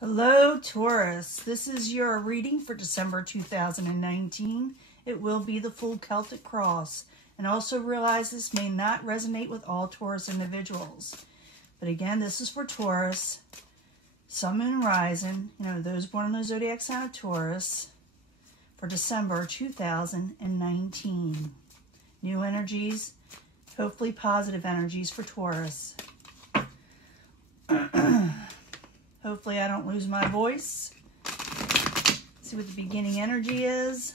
Hello, Taurus. This is your reading for December 2019. It will be the full Celtic cross. And also realize this may not resonate with all Taurus individuals. But again, this is for Taurus, Sun, Moon, Rising, those born in the zodiac sign of Taurus for December 2019. New energies, hopefully positive energies for Taurus. Hopefully I don't lose my voice. See what the beginning energy is.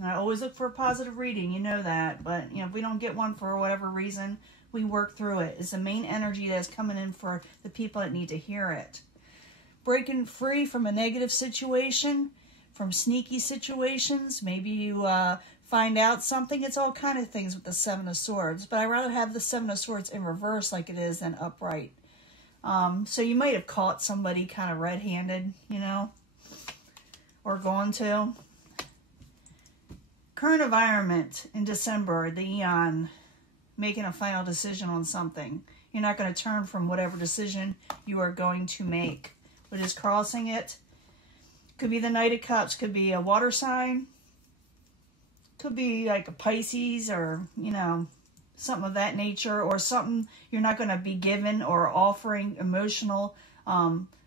I always look for a positive reading, you know that. But, if we don't get one for whatever reason, we work through it. It's the main energy that's coming in for the people that need to hear it. Breaking free from a negative situation, from sneaky situations. Maybe you find out something. It's all kind of things with the Seven of Swords. But I'd rather have the Seven of Swords in reverse like it is than upright. So you might have caught somebody kind of red-handed, or going to. Current environment in December, the Eon, making a final decision on something. You're not going to turn from whatever decision you are going to make. What is crossing it? Could be the Knight of Cups, could be a water sign, could be like a Pisces or, something of that nature, or something you're not going to be given or offering emotional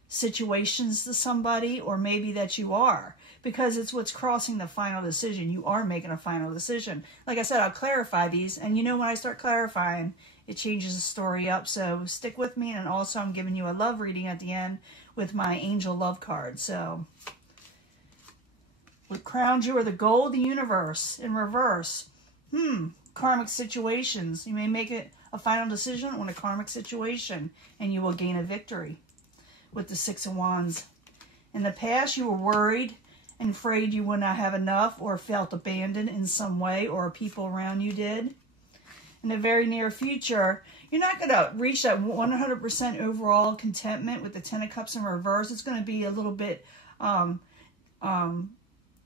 situations to somebody, or maybe that you are, because it's what's crossing the final decision. You are making a final decision. Like I said, I'll clarify these, and when I start clarifying, it changes the story up, so stick with me. And also I'm giving you a love reading at the end with my angel love card. So what crowns you are the gold, the universe in reverse. Karmic situations. You may make it a final decision on a karmic situation, and you will gain a victory with the Six of Wands. In the past, you were worried and afraid you would not have enough, or felt abandoned in some way, or people around you did. In the very near future, you're not going to reach that 100% overall contentment with the Ten of Cups in reverse. It's going to be a little bit, I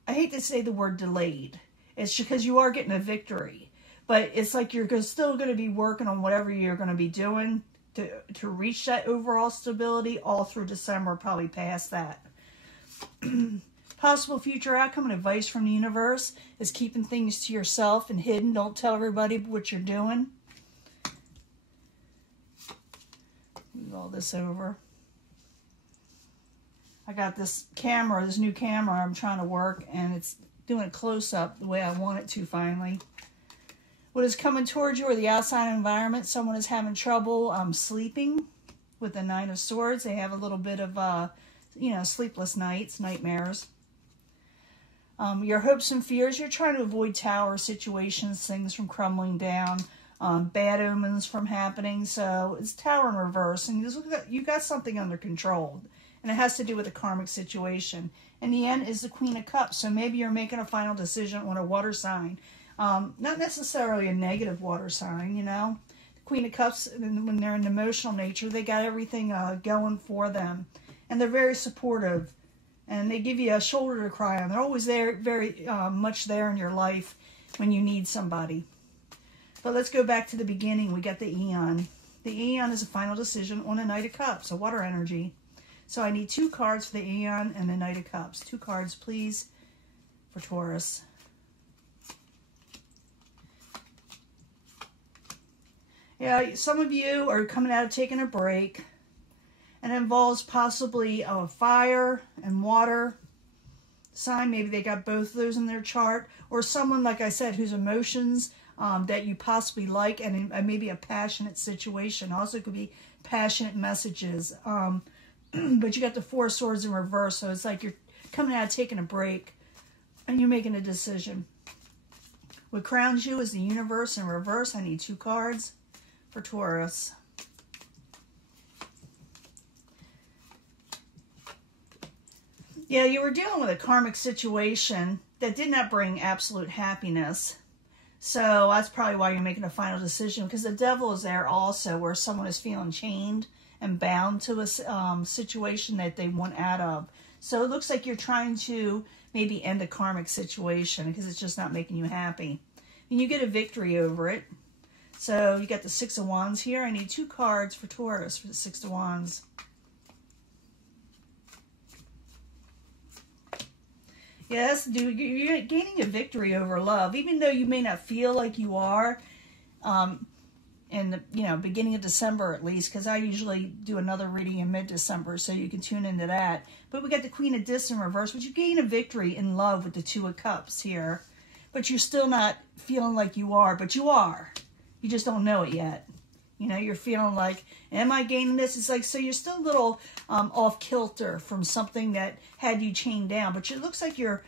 hate to say the word delayed. It's because you are getting a victory. But it's like you're still going to be working on whatever you're going to be doing to reach that overall stability all through December, probably past that. Possible future outcome and advice from the universe is keeping things to yourself and hidden. Don't tell everybody what you're doing. Move all this over. I got this camera, this new camera I'm trying to work, and it's doing a close-up the way I want it to finally. What is coming towards you or the outside environment? Someone is having trouble sleeping with the Nine of Swords. They have a little bit of, sleepless nights, nightmares. Your hopes and fears, you're trying to avoid tower situations, things from crumbling down, bad omens from happening. So it's tower in reverse, and you got something under control, and it has to do with a karmic situation. And the end is the Queen of Cups, so maybe you're making a final decision on a water sign. Not necessarily a negative water sign, The Queen of Cups, when they're in emotional nature, they got everything going for them. And they're very supportive. And they give you a shoulder to cry on. They're always there, very much there in your life when you need somebody. But let's go back to the beginning. We got the Eon. The Eon is a final decision on a Knight of Cups, a water energy. So I need 2 cards for the Eon and the Knight of Cups. 2 cards, please, for Taurus. Yeah, some of you are coming out of taking a break, and it involves possibly a fire and water sign. Maybe they got both of those in their chart, or someone, like I said, whose emotions that you possibly like, and maybe a passionate situation. Also could be passionate messages. But you got the Four of Swords in reverse, so it's like you're coming out of taking a break, and you're making a decision. What crowns you is the universe in reverse. I need 2 cards for Taurus. Yeah, you were dealing with a karmic situation that did not bring absolute happiness. So that's probably why you're making a final decision, because the Devil is there also, where someone is feeling chained and bound to a situation that they want out of. So it looks like you're trying to maybe end a karmic situation because it's just not making you happy. And you get a victory over it. So you got the Six of Wands here. I need 2 cards for Taurus for the Six of Wands. Yes, dude, you're gaining a victory over love, even though you may not feel like you are. In the beginning of December at least, because I usually do another reading in mid-December, so you can tune into that. But we got the Queen of Discs in reverse, but you gain a victory in love with the Two of Cups here. But you're still not feeling like you are, but you are. You just don't know it yet. You know, you're feeling like, am I gaining this? It's like, so you're still a little off kilter from something that had you chained down, but it looks like you're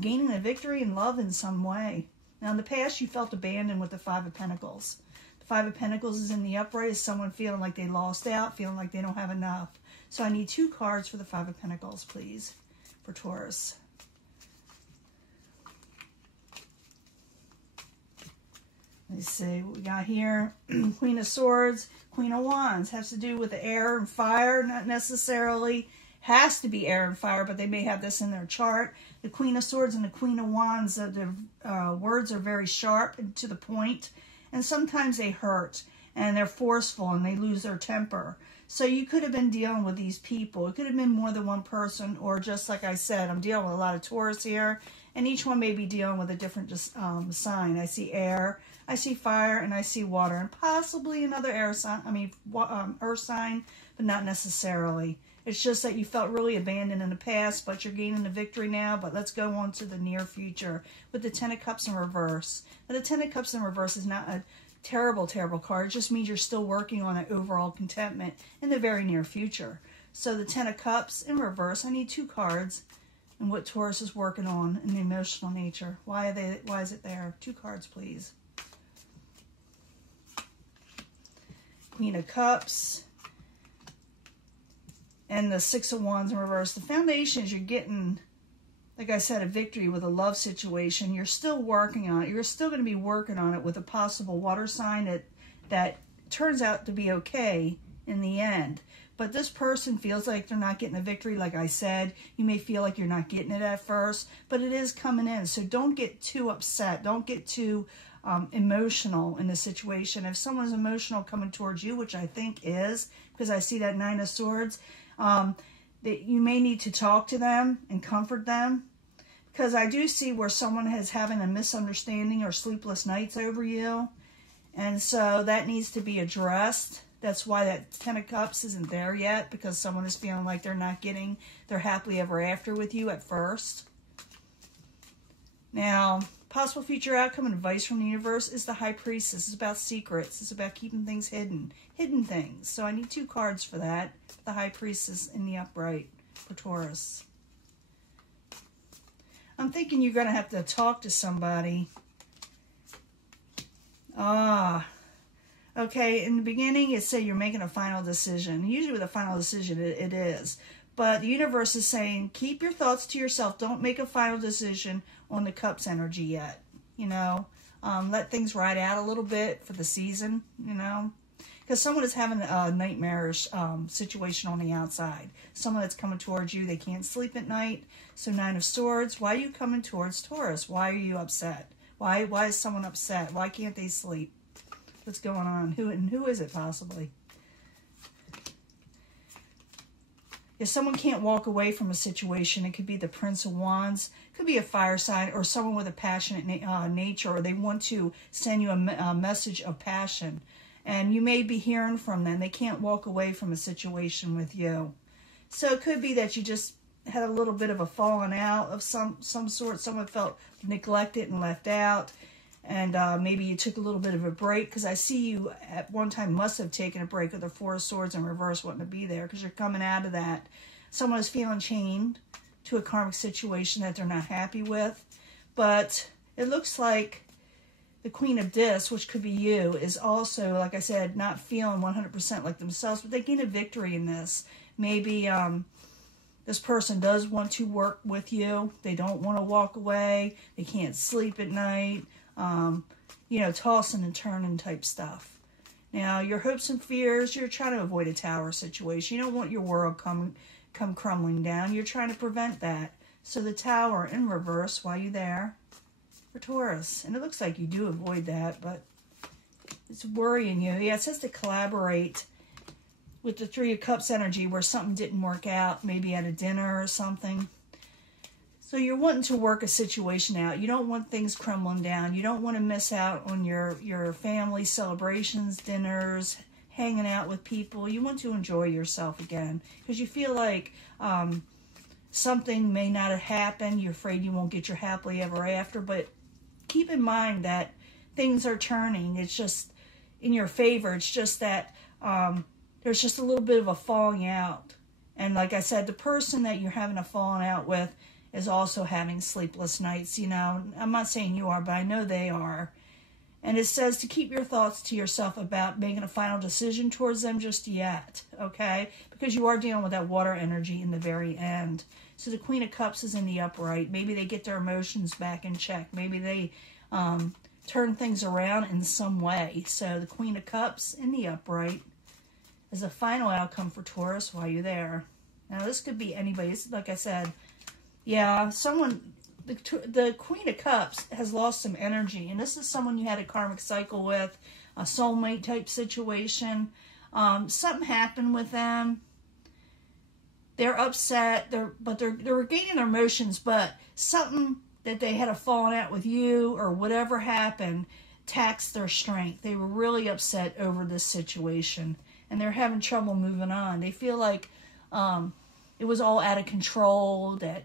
gaining a victory in love in some way. Now, in the past, you felt abandoned with the Five of Pentacles. Five of Pentacles is in the upright. Is someone feeling like they lost out, feeling like they don't have enough. So I need 2 cards for the Five of Pentacles, please, for Taurus. Let's see what we got here. Queen of Swords, Queen of Wands. Has to do with the air and fire. Not necessarily has to be air and fire, but they may have this in their chart. The Queen of Swords and the Queen of Wands, the words are very sharp and to the point. And sometimes they hurt, and they're forceful, and they lose their temper. So you could have been dealing with these people. It could have been more than one person, or just like I said, I'm dealing with a lot of Taurus here, and each one may be dealing with a different sign. I see air, I see fire, and I see water, and possibly another air sign. Earth sign, but not necessarily. It's just that you felt really abandoned in the past, but you're gaining the victory now. But let's go on to the near future with the Ten of Cups in reverse. Now, the Ten of Cups in reverse is not a terrible, terrible card. It just means you're still working on an overall contentment in the very near future. So the Ten of Cups in reverse, I need 2 cards and what Taurus is working on in the emotional nature. Why is it there? 2 cards, please. Queen of Cups. And the Six of Wands in reverse. The foundation is you're getting, like I said, a victory with a love situation. You're still working on it. You're still going to be working on it with a possible water sign that turns out to be okay in the end. But this person feels like they're not getting a victory, like I said. You may feel like you're not getting it at first, but it is coming in. So don't get too upset. Don't get too emotional in the situation. If someone's emotional coming towards you, which I think is, because I see that Nine of Swords, that you may need to talk to them and comfort them, because I do see where someone is having a misunderstanding or sleepless nights over you, and so that needs to be addressed. That's why that Ten of Cups isn't there yet, because someone is feeling like they're not getting their happily ever after with you at first. Now, possible future outcome and advice from the universe is the High Priestess. It's about secrets. It's about keeping things hidden things. So I need 2 cards for that. The High Priestess in the upright for Taurus. I'm thinking you're going to have to talk to somebody. Okay, in the beginning it said you're making a final decision. Usually with a final decision it is. But the universe is saying, keep your thoughts to yourself. Don't make a final decision on the Cups energy yet. You know, let things ride out a little bit for the season, you know. Because someone is having a nightmarish situation on the outside. Someone that's coming towards you, they can't sleep at night. So Nine of Swords, why are you coming towards Taurus? Why are you upset? Why is someone upset? Why can't they sleep? What's going on? Who is it possibly? If someone can't walk away from a situation, it could be the Prince of Wands, it could be a fire sign, or someone with a passionate nature, or they want to send you a message of passion. And you may be hearing from them. They can't walk away from a situation with you. So it could be that you just had a little bit of a falling out of some sort. Someone felt neglected and left out. And maybe you took a little bit of a break, because I see you at one time must have taken a break with the Four of Swords in reverse wanting to be there, because you're coming out of that. Someone is feeling chained to a karmic situation that they're not happy with. But it looks like the Queen of Discs, which could be you, is also, like I said, not feeling 100% like themselves, but they gain a victory in this. Maybe this person does want to work with you. They don't want to walk away. They can't sleep at night. You know, tossing and turning type stuff. Now, your hopes and fears, you're trying to avoid a tower situation. You don't want your world come crumbling down. You're trying to prevent that. So the Tower in reverse, while you're there, for Taurus. And it looks like you do avoid that, but it's worrying you. Yeah, it says to collaborate with the Three of Cups energy where something didn't work out, maybe at a dinner or something. So you're wanting to work a situation out. You don't want things crumbling down. You don't want to miss out on your family celebrations, dinners, hanging out with people. You want to enjoy yourself again because you feel like something may not have happened. You're afraid you won't get your happily ever after. But keep in mind that things are turning. It's just in your favor. It's just that there's just a little bit of a falling out. And like I said, the person that you're having a falling out with is also having sleepless nights. You know, I'm not saying you are, but I know they are. And it says to keep your thoughts to yourself about making a final decision towards them just yet, okay? Because you are dealing with that water energy in the very end. So the Queen of Cups is in the upright. Maybe they get their emotions back in check. Maybe they turn things around in some way. So the Queen of Cups in the upright is a final outcome for Taurus while you're there. Now, this could be anybody. Like I said, yeah, someone, the Queen of Cups has lost some energy. And this is someone you had a karmic cycle with, a soulmate type situation. Something happened with them. They're upset, they're regaining their emotions, but something that they had a falling out with you or whatever happened taxed their strength. They were really upset over this situation, and they're having trouble moving on. They feel like it was all out of control, that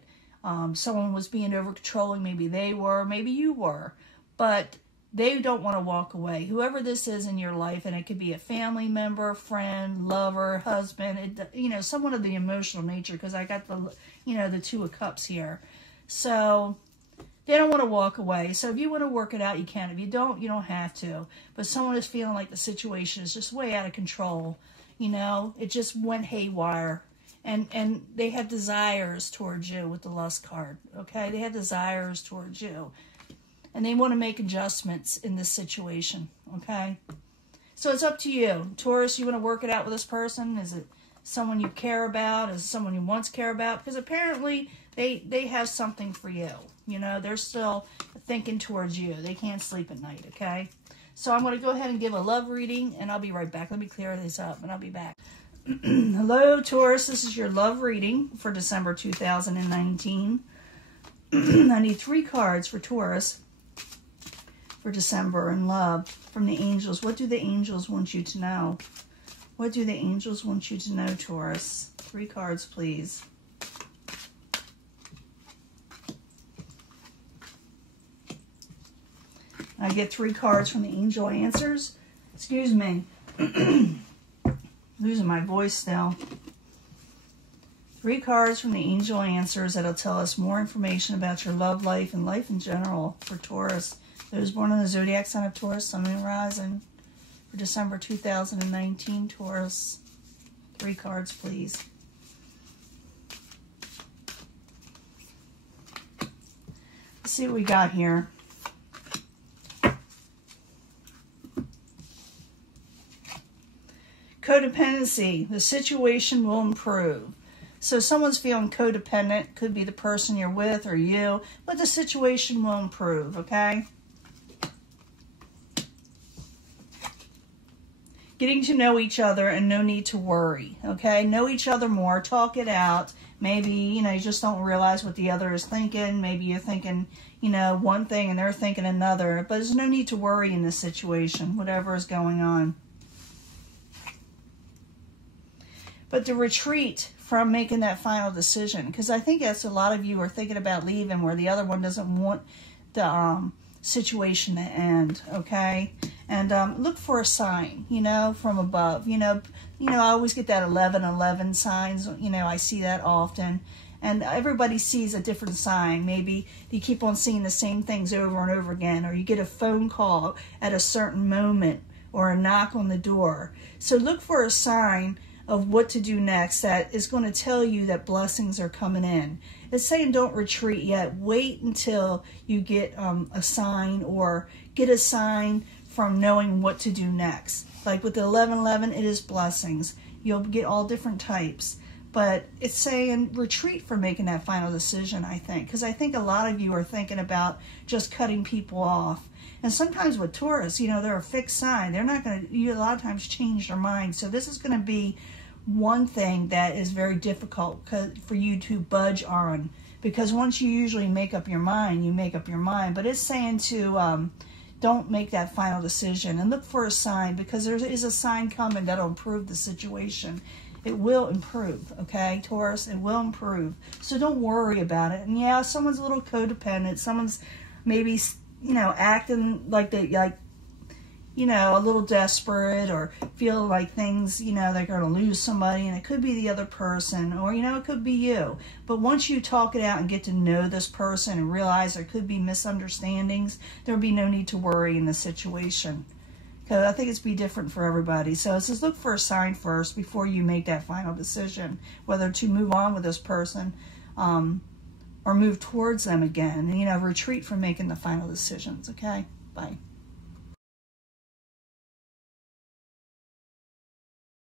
someone was being over-controlling. Maybe they were, maybe you were, but they don't want to walk away. Whoever this is in your life, and it could be a family member, friend, lover, husband, you know, someone of the emotional nature, because I got the, you know, the Two of Cups here. So they don't want to walk away. So if you want to work it out, you can. If you don't have to. But someone is feeling like the situation is just way out of control. You know, it just went haywire. And they have desires towards you with the Lust card, okay? They have desires towards you. And they want to make adjustments in this situation, okay? So it's up to you. Taurus, you want to work it out with this person? Is it someone you care about? Is it someone you once care about? Because apparently they have something for you. You know, they're still thinking towards you. They can't sleep at night, okay? So I'm going to go ahead and give a love reading, and I'll be right back. Let me clear this up, and I'll be back. Hello, Taurus. This is your love reading for December 2019. I need 3 cards for Taurus for December in love from the angels. What do the angels want you to know? What do the angels want you to know, Taurus? 3 cards, please. I get 3 cards from the angel answers. Excuse me. Losing my voice now. 3 cards from the angel answers that'll tell us more information about your love life and life in general for Taurus. Those born in the zodiac sign of Taurus, Sun, Moon, Rising for December 2019, Taurus. 3 cards, please. Let's see what we got here. Codependency. The situation will improve. So someone's feeling codependent. Could be the person you're with or you. But the situation will improve, okay? Getting to know each other and no need to worry, okay? Know each other more. Talk it out. Maybe, you know, you just don't realize what the other is thinking. Maybe you're thinking, you know, one thing and they're thinking another. But there's no need to worry in this situation, whatever is going on. But to retreat from making that final decision, because I think that's a lot of you are thinking about leaving where the other one doesn't want the situation to end, okay? And look for a sign, you know, from above. You know, I always get that 11:11 signs. You know, I see that often. And everybody sees a different sign. Maybe you keep on seeing the same things over and over again, or you get a phone call at a certain moment, or a knock on the door. So look for a sign of what to do next that is going to tell you that blessings are coming in. It's saying don't retreat yet. Wait until you get a sign, or get a sign from knowing what to do next. Like with the 11:11, it is blessings. You'll get all different types. But it's saying retreat from making that final decision, I think. Because I think a lot of you are thinking about just cutting people off. And sometimes with Taurus, you know, they're a fixed sign. They're not going to, a lot of times, change their mind. So this is going to be one thing that is very difficult for you to budge on, because once you usually make up your mind, you make up your mind. But it's saying to don't make that final decision and look for a sign, because there is a sign coming that'll improve the situation. It will improve, okay, Taurus? It will improve. So don't worry about it. And yeah, someone's a little codependent. Someone's maybe, you know, acting like they, like, you know, a little desperate, or feel like things, you know, they're going to lose somebody, and it could be the other person, or, you know, it could be you. But once you talk it out and get to know this person and realize there could be misunderstandings, there'll be no need to worry in the situation. Because I think it's be different for everybody. So it says look for a sign first before you make that final decision, whether to move on with this person or move towards them again. And, you know, retreat from making the final decisions, okay? Bye.